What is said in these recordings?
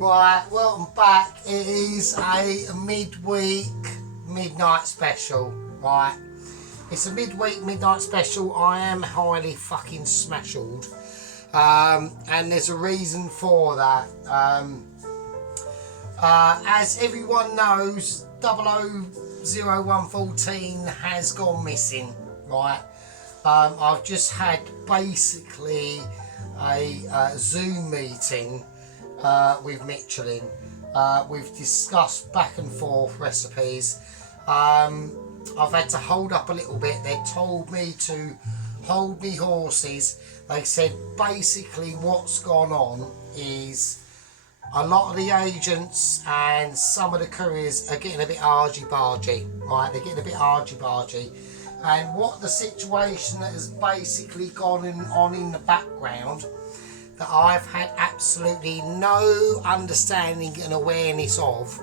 Right, welcome back. It is a midweek midnight special, right? It's a midweek midnight special. I am highly fucking smashelled. And there's a reason for that. As everyone knows, 000114 has gone missing, right? I've just had basically a Zoom meeting with Michelin. We've discussed back and forth recipes. I've had to hold up a little bit. They told me to hold me horses. They said basically what's gone on is a lot of the agents and some of the couriers are getting a bit argy-bargy, right? They're getting a bit argy-bargy. And what the situation that has basically gone on in the background that I've had absolutely no understanding and awareness of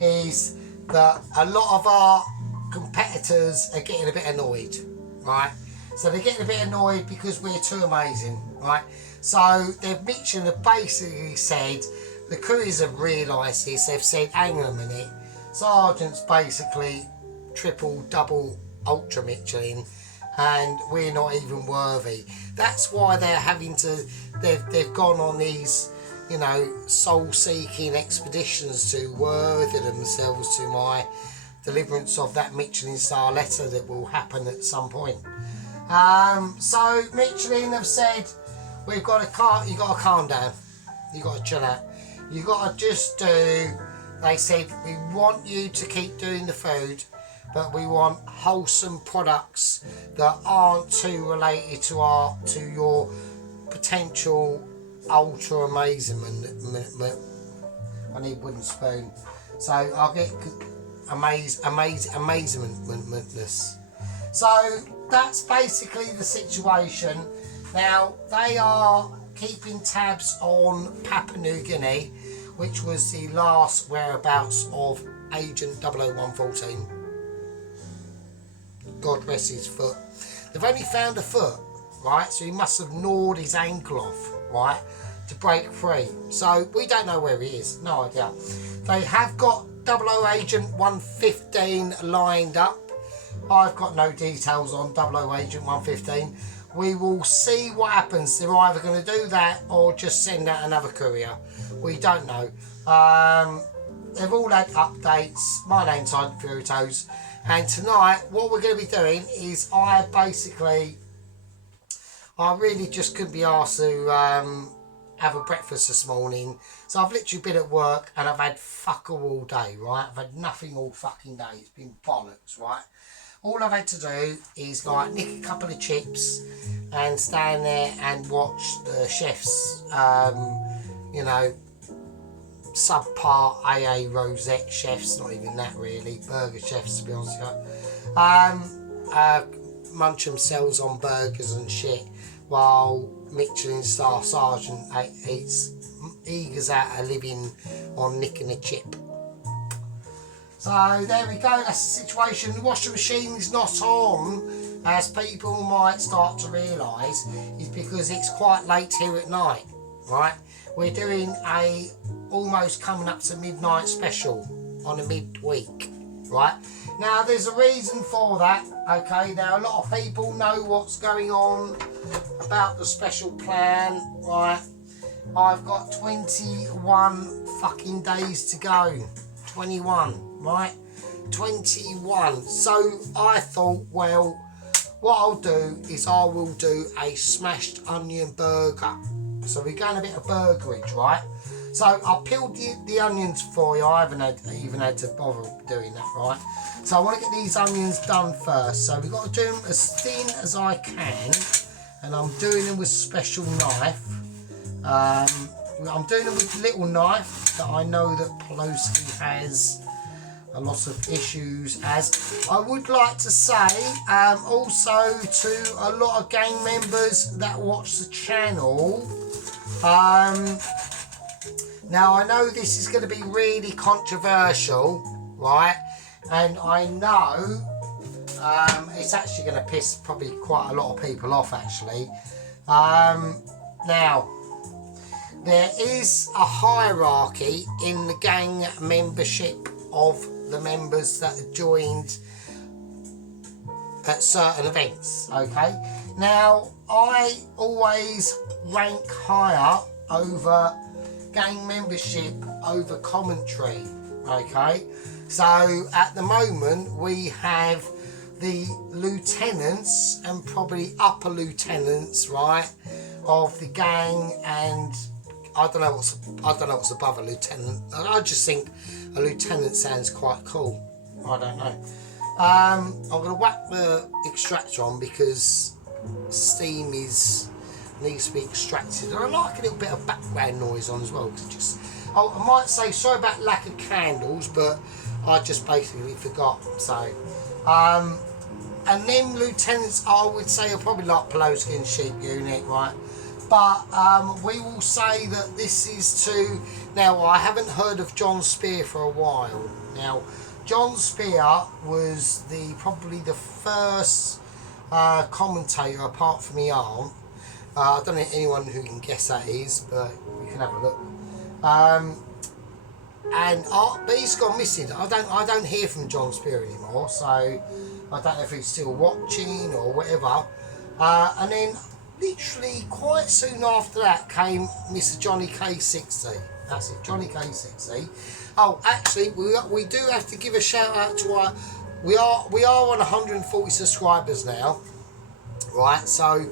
is that a lot of our competitors are getting a bit annoyed, right? So they're getting a bit annoyed because we're too amazing, right? So they've Michelin have basically said, the couriers have realised this, they've said, hang on a minute, Sergeant's basically triple, double, ultra Michelin, and we're not even worthy. That's why they're having to, they've gone on these, you know, soul-seeking expeditions to worthy themselves to my deliverance of that Michelin star letter that will happen at some point. So Michelin have said, we've got you got to calm down, you got to chill out, you got to just do, they said, we want you to keep doing the food, but we want wholesome products that aren't too related to your potential ultra amazement. I need wooden spoon, so I'll get amazementness. So that's basically the situation. Now they are keeping tabs on Papua New Guinea, which was the last whereabouts of Agent 00114. God rest his foot. They've only found a foot, right? So he must have gnawed his ankle off, right, to break free. So we don't know where he is, no idea. They have got 00 Agent 115 lined up. I've got no details on 00 Agent 115. We will see what happens. They're either going to do that or just send out another courier. We don't know. They've all had updates. My name's Sergeant Furitos. And tonight, what we're going to be doing is I really just couldn't be asked to have a breakfast this morning. So I've literally been at work and I've had fuck all day, right? I've had nothing all fucking day. It's been bollocks, right? All I've had to do is like nick a couple of chips and stand there and watch the chefs, you know, subpar AA Rosette chefs, not even that really, burger chefs to be honest with you, munch themselves on burgers and shit while Michelin star Sergeant eagers out a living on nicking a chip. So there we go, that's the situation. The washing machine is not on, as people might start to realise, is because it's quite late here at night, right? We're doing a almost coming up to midnight special on a midweek, right? Now there's a reason for that, okay? Now a lot of people know what's going on about the special plan, right? I've got 21 fucking days to go. 21, right? 21. So I thought, well, what I'll do is I will do a smashed onion burger. So we're going a bit of burgerage, right? So I peeled the onions for you. I haven't even had to bother doing that, right? So I want to get these onions done first. So we've got to do them as thin as I can. And I'm doing them with special knife. I'm doing them with little knife that I know that Pelosi has a lot of issues as. I would like to say also to a lot of gang members that watch the channel, now I know this is going to be really controversial, right, and I know it's actually going to piss probably quite a lot of people off actually. Now there is a hierarchy in the gang membership of the members that are joined at certain events. Okay, now I always rank higher over gang membership over commentary. Okay, so at the moment we have the lieutenants and probably upper lieutenants, right, of the gang, and I don't know what's above a lieutenant. I just think a lieutenant sounds quite cool. I don't know. I'm gonna whack the extractor on because steam needs to be extracted. And I like a little bit of background noise on as well. I might say sorry about lack of candles, but I just basically forgot. So, and then lieutenants, I would say, are probably like Pelosi and Sheep Unit, right? But we will say that this is to... Now, I haven't heard of John Spear for a while. Now, John Spear was probably the first commentator, apart from my aunt. I don't know anyone who can guess that is, but you can have a look. But he's gone missing. I don't hear from John Spear anymore, so I don't know if he's still watching or whatever. And then literally quite soon after that came Mr. Johnny K60. That's it, Johnny K60. Oh, actually, we do have to give a shout out to our... We are on 140 subscribers now, right? So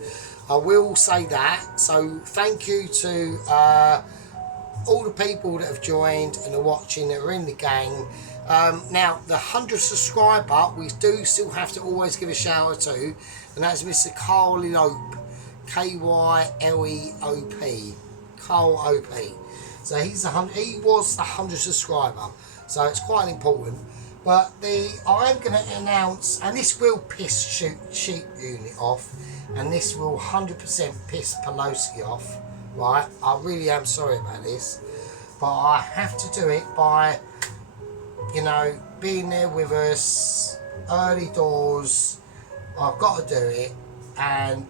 I will say that. So thank you to all the people that have joined and are watching, that are in the gang. Now, the 100 subscriber, we do still have to always give a shout out to, and that's Mr. Carl Elope, K-Y-L-E-O-P, Carl O-P. So he was the 100 subscriber, so it's quite important. But I'm going to announce, and this will piss Sheep Unit off, and this will 100% piss Pelosi off, right? I really am sorry about this, but I have to do it by, you know, being there with us, early doors. I've got to do it, and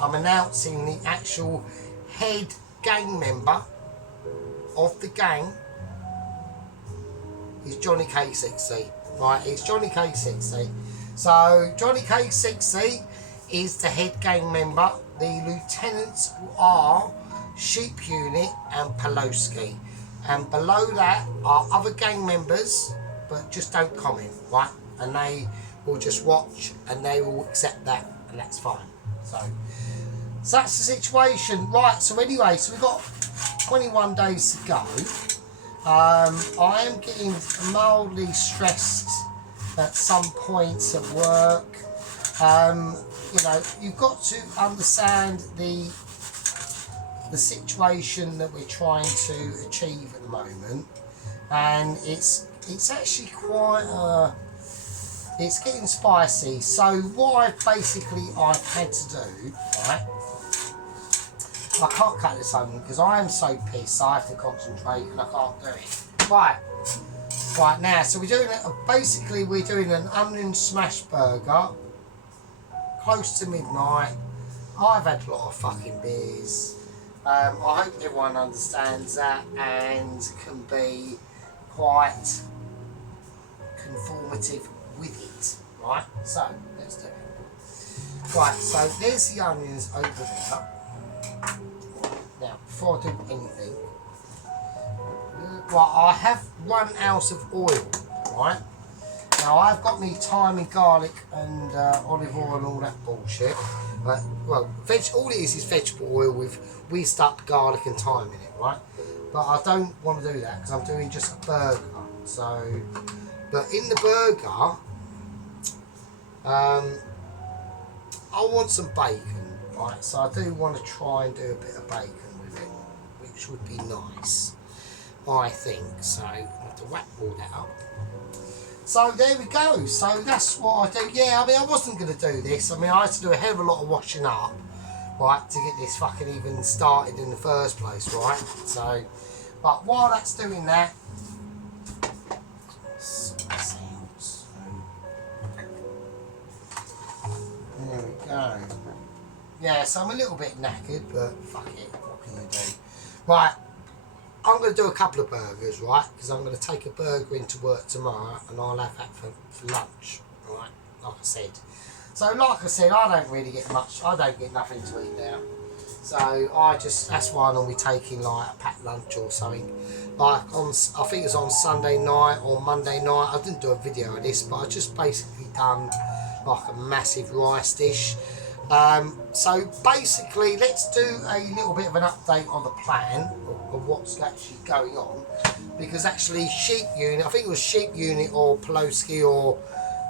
I'm announcing the actual head gang member of the gang is Johnny K60, right? It's Johnny K60. So Johnny K60 is the head gang member. The lieutenants are Sheep Unit and Pelosi, and below that are other gang members, but just don't comment, right? And they will just watch and they will accept that, and that's fine. So that's the situation, right? So anyway, so we've got 21 days to go. I am getting mildly stressed at some points at work. You know, you've got to understand the situation that we're trying to achieve at the moment, and it's actually quite it's getting spicy. So what I've had to do, right? I can't cut this open because I am so pissed. I have to concentrate and I can't do it. Right now, so we're doing an onion smash burger. Close to midnight. I've had a lot of fucking beers. I hope everyone understands that and can be quite conformative with it. Right, so let's do it. Right, so there's the onions over there. Now, before I do anything, right, I have 1 ounce of oil, right? Now, I've got me thyme and garlic and olive oil and all that bullshit. But, well, all it is vegetable oil with whizzed up garlic and thyme in it, right? But I don't want to do that because I'm doing just a burger. So, but in the burger, I want some bacon, right? So I do want to try and do a bit of bacon with it, which would be nice, I think. So I have to whack all that up. So there we go. So that's what I do. Yeah, I mean, I wasn't going to do this. I mean, I had to do a hell of a lot of washing up, right, to get this fucking even started in the first place, right? So, but while that's doing that, there we go. Yeah, so I'm a little bit knackered, but fuck it, what can you do? Right, I'm going to do a couple of burgers, right? Because I'm going to take a burger into work tomorrow and I'll have that for lunch, right? Like I said. So, like I said, I don't really get much, I don't get nothing to eat now. So, that's why I'm normally taking like a packed lunch or something. Like, I think it was on Sunday night or Monday night, I didn't do a video of this, but I just basically done like a massive rice dish. So basically, let's do a little bit of an update on the plan of what's actually going on, because actually Sheep Unit, I think it was Sheep Unit or Poloski or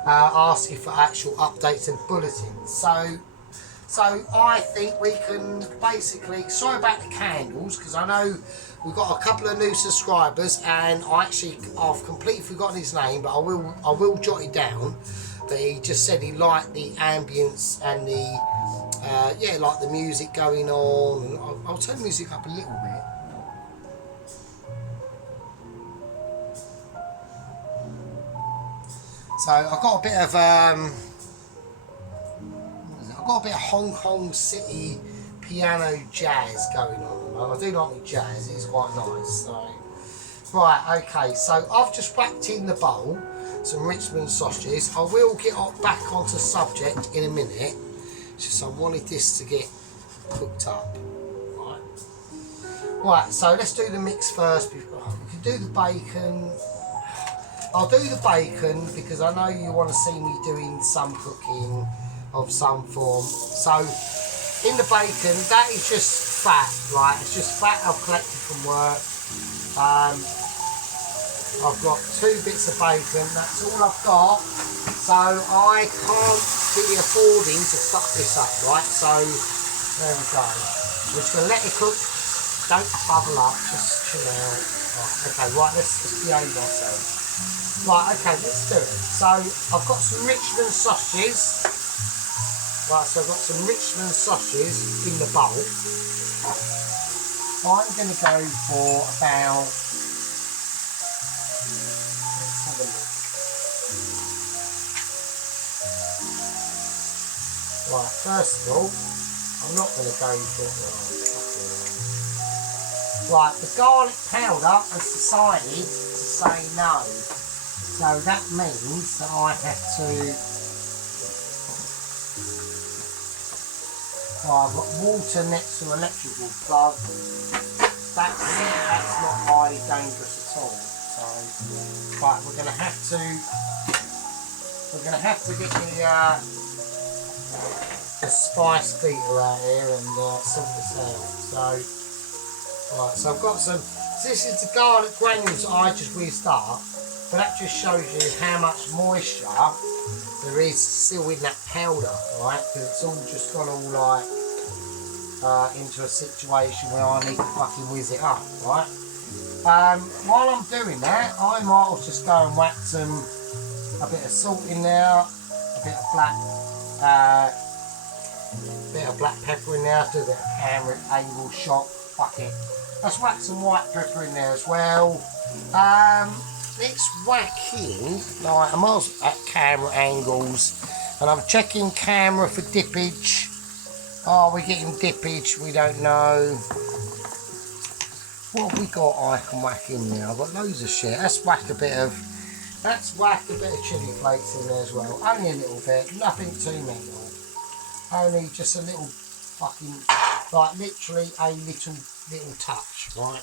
asking for actual updates and bulletins. So I think we can basically, sorry about the candles, because I know we've got a couple of new subscribers and I've completely forgotten his name, but I will jot it down. But he just said he liked the ambience and the like the music going on, and I'll turn the music up a little bit. So I've got a bit of Hong Kong City piano jazz going on. I do like the jazz, it's quite nice. So right, okay, so I've just whacked in the bowl some Richmond sausages. I will get back onto subject in a minute. It's just I wanted this to get cooked up. Right, so let's do the mix first. We can do the bacon. I'll do the bacon because I know you want to see me doing some cooking of some form. So in the bacon, that is just fat, right? It's just fat I've collected from work. I've got 2 bits of bacon, that's all I've got. So I can't be affording to suck this up, right? So there we go. We're just going to let it cook. Don't bubble up, just chill out. Right, okay, right, let's behave ourselves. Right, okay, let's do it. So I've got some Richmond sausages. Right, so I've got some Richmond sausages in the bowl. I'm going to go for about, let's have a look. Right, first of all, I'm not going to go for, right, the garlic powder has decided to say no. So that means that I have to, well, I've got water next to electrical plug. That's not highly dangerous at all. So, right, we're going to have to get the spice beater out here and sort this out. So, right, so I've got some. This is the garlic granules that I just whizzed up, but that just shows you how much moisture there is still in that powder, right? Because it's all just gone all like into a situation where I need to fucking whiz it up, right? While I'm doing that, I might just go and whack a bit of salt in there, a bit of black pepper in there, do a bit of camera angle shot, fuck it. Let's whack some white pepper in there as well. Let's whack in, like, I'm also at camera angles, and I'm checking camera for dippage. Are we getting dippage? We don't know. What have we got I can whack in there? I've got loads of shit. Let's whack a bit of chilli flakes in there as well. Only a little bit, nothing too mental. Only just a little fucking, like literally a little touch, right?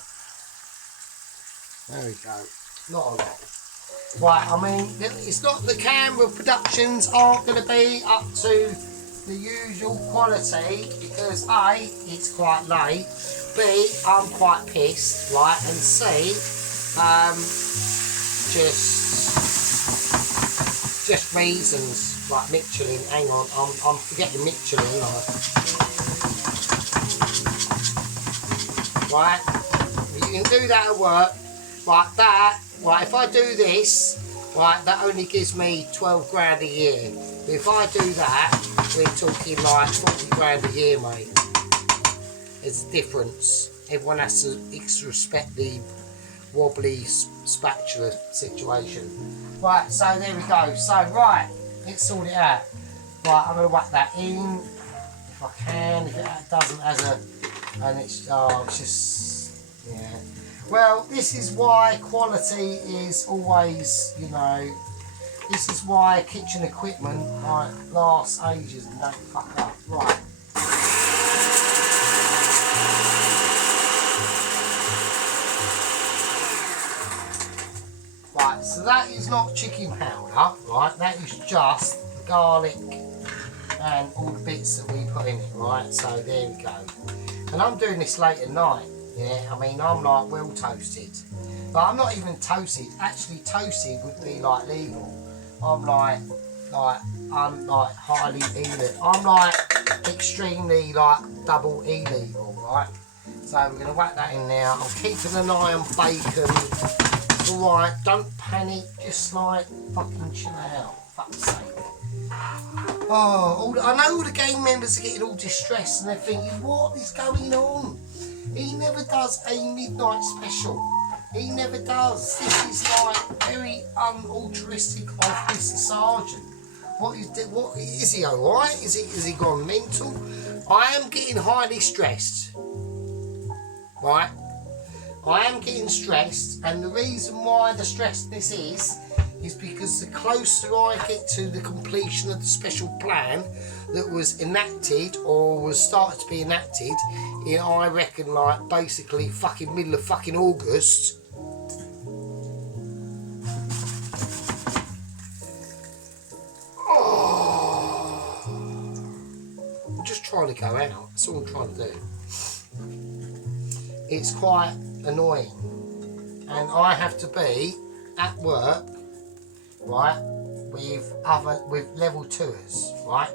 There we go. Not a lot. Right, I mean, it's not, the camera productions aren't going to be up to the usual quality because A, it's quite late, B, I'm quite pissed, right, and C, just reasons, like Michelin, hang on, I'm forgetting Michelin, right, you can do that at work, right, if I do this, right, that only gives me 12 grand a year. If I do that, we're talking like 40 grand a year, mate. There's a difference. Everyone has to respect the wobbly spatula situation. Right, so there we go. So, right, let's sort it out. Right, I'm going to whack that in, if I can, if it doesn't, and it's just, Yeah. Well, this is why quality is always, you know, this is why kitchen equipment like lasts ages and don't fuck up. Right. Right, so that is not chicken powder, right? That is just the garlic and all the bits that we put in it, right? So there we go. And I'm doing this late at night, yeah? I mean, I'm like well toasted. But I'm not even toasted. Actually, toasted would be like legal. I'm like highly illegal. I'm like extremely like double illegal, right? So we're going to whack that in now. I'm keeping an eye on bacon. It's alright, don't panic, just like fucking chill out, fuck's sake. Oh, I know all the gang members are getting all distressed and they're thinking, what is going on? He never does a midnight special. He never does. This is like very unaltruistic of Mr. Sergeant. What is he alright? Is he gone mental? I am getting highly stressed. Right? I am getting stressed, and the reason why the stressedness is because the closer I get to the completion of the special plan that was enacted or was started to be enacted in, I reckon, like basically fucking middle of fucking August. Oh, I'm just trying to go out. That's all I'm trying to do. It's quite annoying, and I have to be at work, right, with level 2ers, right.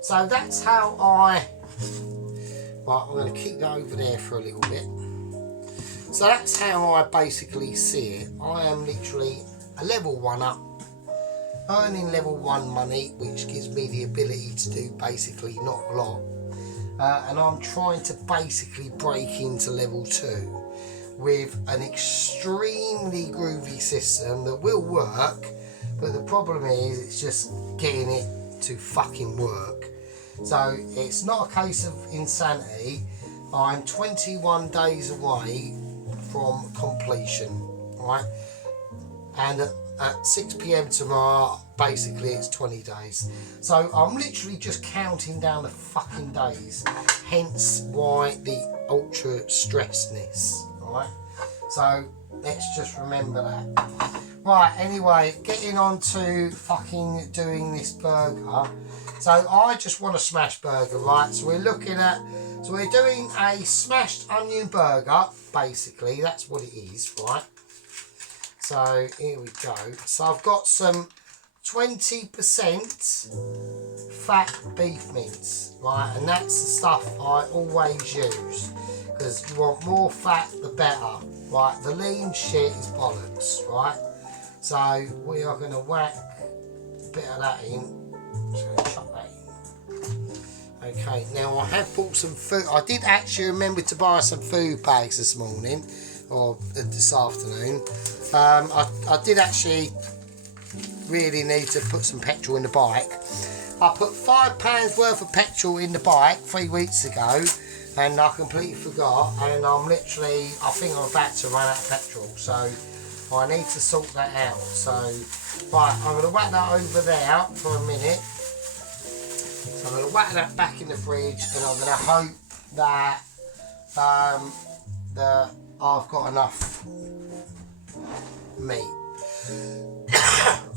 So that's how right, I'm going to keep that over there for a little bit. So that's how I basically see it. I am literally a level 1 up, earning level 1 money, which gives me the ability to do basically not a lot. And I'm trying to basically break into level 2 with an extremely groovy system that will work, but the problem is it's just getting it to fucking work. So it's not a case of insanity. I'm 21 days away from completion, right? And at 6 p.m. tomorrow, basically it's 20 days. So I'm literally just counting down the fucking days, hence why the ultra stressedness, alright? So let's just remember that. Right, anyway, getting on to fucking doing this burger. So I just want a smash burger, right? So we're doing a smashed onion burger, basically, that's what it is, right? So here we go. So I've got some 20% fat beef mince, right? And that's the stuff I always use, because you want more fat the better, right? The lean shit is bollocks, right? So we are going to whack a bit of that in. Just going to chuck that in. Okay, now I have bought some food. I did actually remember to buy some food bags this morning, or this afternoon. I did actually really need to put some petrol in the bike. I put £5 worth of petrol in the bike 3 weeks ago, and I completely forgot, and I think I'm about to run out of petrol, so I need to sort that out. So right, I'm going to whack that over there for a minute. So I'm going to whack that back in the fridge, and I'm going to hope that I've got enough meat.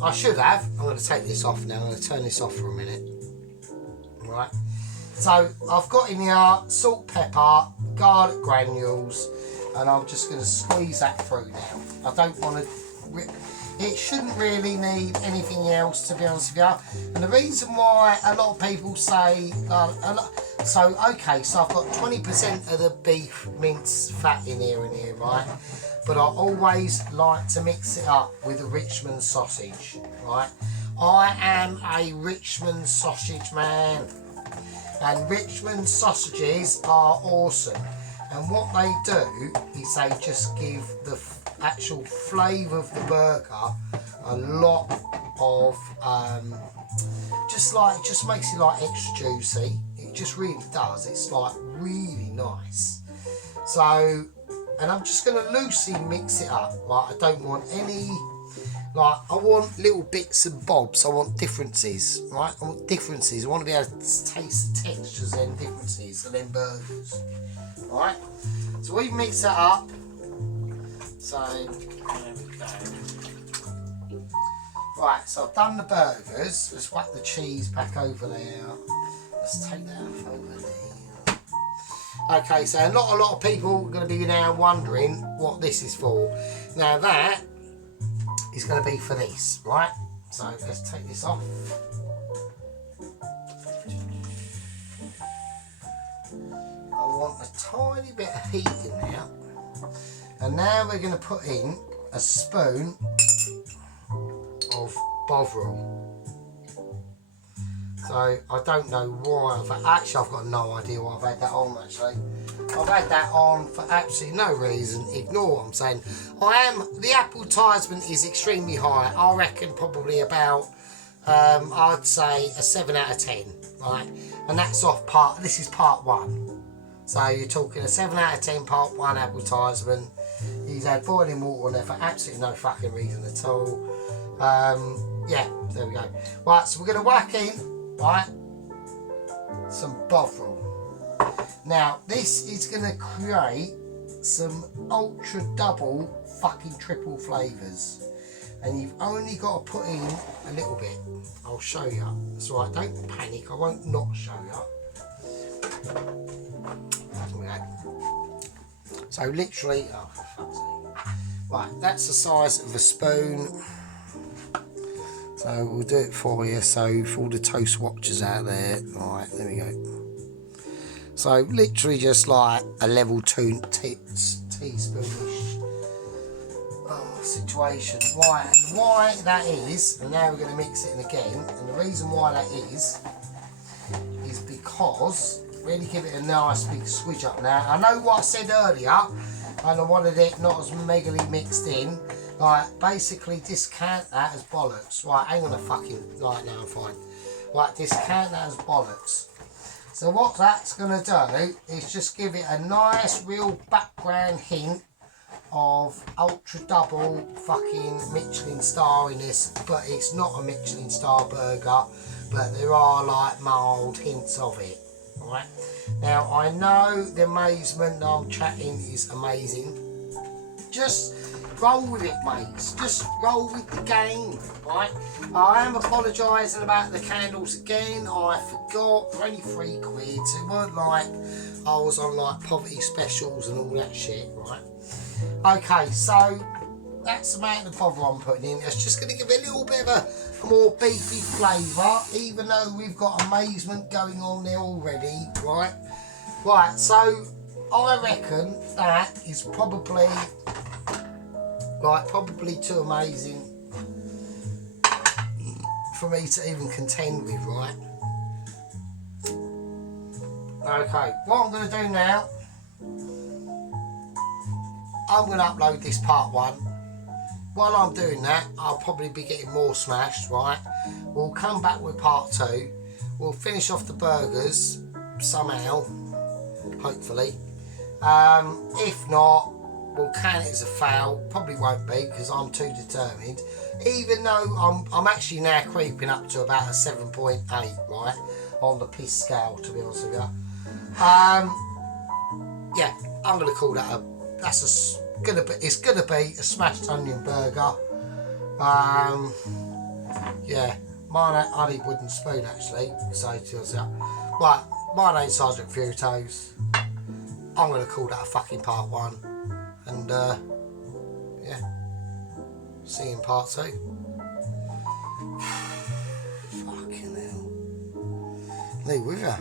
I should have. I'm going to take this off now. I'm going to turn this off for a minute. Right. So I've got in here salt, pepper, garlic granules, and I'm just going to squeeze that through now. I don't want to. It shouldn't really need anything else, to be honest with you. And the reason why a lot of people say, so I've got 20% of the beef mince fat in here, right? But I always like to mix it up with a Richmond sausage, right? I am a Richmond sausage man, and Richmond sausages are awesome. And what they do is they just give the actual flavour of the burger a lot of it just makes it like extra juicy. It just really does. It's like really nice. So and I'm just going to loosely mix it up. Right, I don't want any, like, I want little bits and bobs. I want differences, right? I want differences. I want to be able to taste the textures and differences of them burgers, right? So we mix that up. So there we go. Right, so I've done the burgers. Let's whack the cheese back over there. Let's take that off over there. Okay, so not a lot of people are going to be now wondering what this is for. Now that is going to be for this, right? So let's take this off. I want a tiny bit of heat in there. And now we're going to put in a spoon of Bovril. So I don't know why I've got no idea why I've had that on actually. I've had that on for absolutely no reason. Ignore what I'm saying. The advertisement is extremely high. I reckon probably about I'd say a 7 out of 10, right? And that's this is part 1. So you're talking a 7 out of 10 part 1 advertisement. He's had boiling water on there for absolutely no fucking reason at all. Yeah, there we go. Right, so we're going to whack in, right, some Bovril. Now, this is going to create some ultra double fucking triple flavours. And you've only got to put in a little bit. I'll show you. That's right, don't panic, I won't not show you. There we go. So literally, oh for fuck's sake. Right, that's the size of a spoon. So we'll do it for you. So for all the toast watchers out there, right, there we go. So literally just like a level 2 teaspoonish situation. Right, and why that is, and now we're going to mix it in again, and the reason why that is because really give it a nice big squidge up now. I know what I said earlier, and I wanted it not as megally mixed in. Like, basically discount that as bollocks. Right, hang on a fucking, right now I'm fine. Right, discount that as bollocks. So what that's going to do is just give it a nice real background hint of ultra double fucking Michelin star in this, but it's not a Michelin star burger, but there are like mild hints of it. Right, now I know the amazement that I'm chatting is amazing. Just roll with it, mates. Just roll with the game, right? I am apologising about the candles again. I forgot. They're only £3, so it weren't like I was on like poverty specials and all that shit, right? Okay, so that's the amount of Bovril I'm putting in. It's just going to give it a little bit of a more beefy flavour, even though we've got amazement going on there already, right? Right, so I reckon that is probably too amazing for me to even contend with, right? Okay, what I'm going to do now, I'm going to upload this part 1. While I'm doing that, I'll probably be getting more smashed, right? We'll come back with part 2. We'll finish off the burgers somehow, hopefully. If not, we'll count it as a fail. Probably won't be because I'm too determined. Even though I'm actually now creeping up to about a 7.8, right, on the piss scale, to be honest with you. Yeah, I'm gonna call that it's gonna be a smashed onion burger. Yeah, I need wooden spoon actually. So right, my name's Sergeant Furitoes. I'm gonna call that a fucking part 1. And yeah, see you in part 2. Fucking hell. Leave with you.